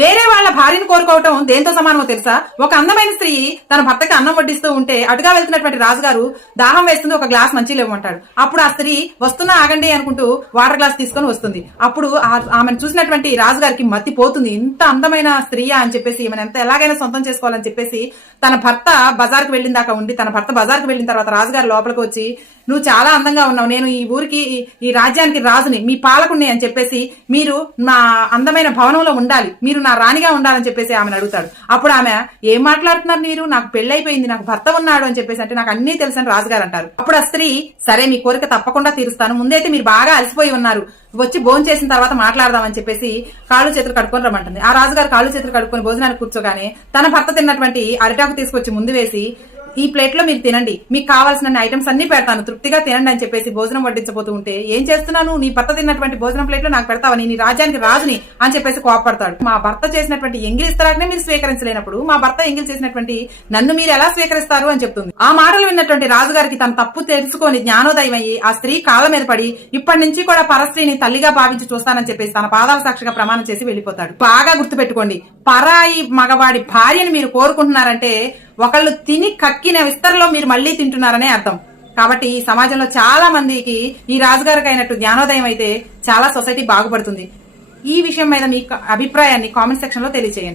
వేరే వాళ్ళ భార్యను కోరుకోవటం దేంతో సమానమో తెలుసా? ఒక అందమైన స్త్రీ తన భర్తకి అన్నం వడ్డిస్తూ ఉంటే అటుగా వెళ్తున్నటువంటి రాజుగారు దాహం వేస్తుంది, ఒక గ్లాస్ మంచి ఇవ్వమంటాడు. అప్పుడు ఆ స్త్రీ వస్తున్నా ఆగండి అనుకుంటూ వాటర్ గ్లాస్ తీసుకొని వస్తుంది. అప్పుడు ఆమెను చూసినటువంటి రాజుగారికి మతి పోతుంది. ఇంత అందమైన స్త్రీయా అని చెప్పేసి ఈమెను ఎంత ఎలాగైనా సొంతం చేసుకోవాలని చెప్పేసి తన భర్త బజార్కు వెళ్ళిన దాకా ఉండి, తన భర్త బజార్కు వెళ్ళిన తర్వాత రాజుగారు లోపలికి వచ్చి, నువ్వు చాలా అందంగా ఉన్నావు, నేను ఈ ఊరికి ఈ రాజ్యానికి రాజుని, మీ పాలకుడిని అని చెప్పేసి మీరు నా అందమైన భవనంలో ఉండాలి, మీరు నా రాణిగా ఉండాలని చెప్పేసి ఆమెను అడుగుతాడు. అప్పుడు ఆమె, ఏం మాట్లాడుతున్నారు మీరు, నాకు పెళ్ళైపోయింది, నాకు భర్త ఉన్నాడు అని చెప్పేసి అంటే, నాకు అన్ని తెలుసని రాజుగారు అంటారు. అప్పుడు ఆ స్త్రీ, సరే మీ కోరిక తప్పకుండా తీరుస్తాను, ముందైతే మీరు బాగా అలసిపోయి ఉన్నారు, వచ్చి భోజనం చేసిన తర్వాత మాట్లాడదామని చెప్పేసి కాళ్ళు చేతులు కడుక్కొని రమ్మంటుంది. ఆ రాజుగారు కాళ్ళు చేతులు కడుక్కొని భోజనానికి కూర్చోగానే తన భర్త తిన్నటువంటి అరిటాకు తీసుకొచ్చి ముందు వేసి, ఈ ప్లేట్ లో మీరు తినండి, మీకు కావాల్సిన ఐటమ్స్ అన్ని పెడతాను, తృప్తిగా తినండి అని చెప్పేసి భోజనం వడ్డించబోతూ ఉంటే, ఏం చేస్తున్నాను, నీ భర్త తిన్నటువంటి భోజనం ప్లేట్ లో నాకు పెడతావని, నీ రాజ్యానికి రాజుని అని చెప్పేసి కోపడతాడు. మా భర్త చేసినటువంటి ఎంగిలి ఇస్తరాకనే మీరు స్వీకరించలేనప్పుడు మా భర్త ఎంగిలి చేసినటువంటి నన్ను మీరు ఎలా స్వీకరిస్తారు అని చెప్తుంది. ఆ మాటలు విన్నటువంటి రాజుగారికి తన తప్పు తెలుసుకొని జ్ఞానోదయం అయ్యి ఆ స్త్రీ కాళ్ళ మీద పడి, ఇప్పటి నుంచి కూడా పరస్త్రీని తల్లిగా భావించి చూస్తానని చెప్పేసి తన పాదాల సాక్షిగా ప్రమాణం చేసి వెళ్లిపోతాడు. బాగా గుర్తుపెట్టుకోండి, పరాయి మగవాడి భార్యను మీరు కోరుకుంటున్నారంటే ఒకళ్ళు తిని కక్కిన విస్తరలో మీరు మళ్లీ తింటున్నారనే అర్థం. కాబట్టి ఈ సమాజంలో చాలా మందికి ఈ రాజుగారికి అయినట్టు జ్ఞానోదయం అయితే చాలా సొసైటీ బాగుపడుతుంది. ఈ విషయం మీద మీ అభిప్రాయాన్ని కామెంట్ సెక్షన్ లో తెలియజేయండి.